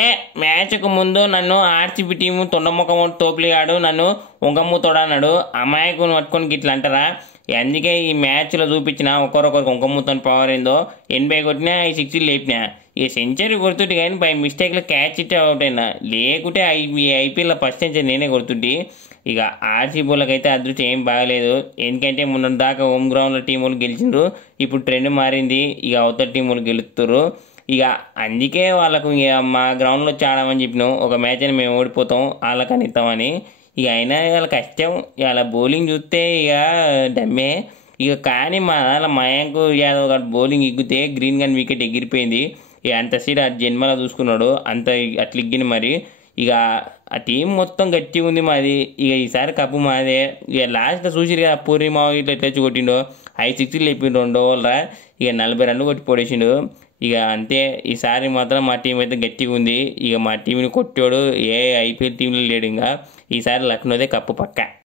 ఏ మ్యాచ్కు ముందు నన్ను ఆర్సీబీ టీము తొండముఖం తోపులిగాడు, నన్ను ఉంకమ్మూతోడన్నాడు. అమాయకుని పట్టుకొని గిట్లా అంటారా? అందుకే ఈ మ్యాచ్లో చూపించిన ఒకరొకరికి ఉంకమ్మూతో పవర్ ఏందో. 80 కొట్టినా ఈ 6 లేపినా, ఇక సెంచరీ కొడుతుంటే కానీ బై మిస్టేక్లో క్యాచ్ ఇట్టే అవుట్ అయినా, లేకుంటే ఈ ఐపీఎల్లో ఫస్ట్ సెంచరీ నేనే కొడుతుంటే. ఇక ఆర్సీబీలకు అయితే అదృష్టం ఏం బాగలేదు. ఎందుకంటే మొన్న దాకా హోమ్ గ్రౌండ్లో టీం వాళ్ళు గెలిచిండ్రు, ఇప్పుడు ట్రెండ్ మారింది, ఇక అవతల టీం వాళ్ళు గెలుస్తారు. ఇక అందుకే వాళ్ళకు ఇక మా గ్రౌండ్లో వచ్చి ఆడమని చెప్పినాం. ఒక మ్యాచ్ అని మేము ఓడిపోతాం, వాళ్ళకని ఇస్తామని. ఇక అయినా వాళ్ళ కష్టం, ఇక బౌలింగ్ చూస్తే ఇక డమ్మే. ఇక కానీ మా దాంట్లో మయాంక్ యాదవ్ గారు బౌలింగ్ ఎగ్గితే గ్రీన్ గన్ వికెట్ ఎగిరిపోయింది. ఇక అంత సీడ్ ఆ జన్మలో చూసుకున్నాడు, అంత అట్లా ఎగ్గింది మరి. ఇక ఆ టీం మొత్తం గట్టిగా ఉంది మాది. ఇక ఈసారి కప్పు మాదే. ఇక లాస్ట్లో చూసిరు కదా పూర్ణి మావ ఇట్లా ఎట్లా వచ్చి కొట్టిండో, 5 6 లేపిండు 2 ఓవర్ల. ఇక 40 రన్లు కొట్టి పొడేసిండు. ఇక అంతే, ఈసారి మాత్రం మా టీం అయితే గట్టిగా ఉంది. ఇక మా టీంని కొట్టాడు ఏ ఐపీఎల్ టీంలో లేడు. ఇంకా ఈసారి లక్నోదే కప్పు పక్క.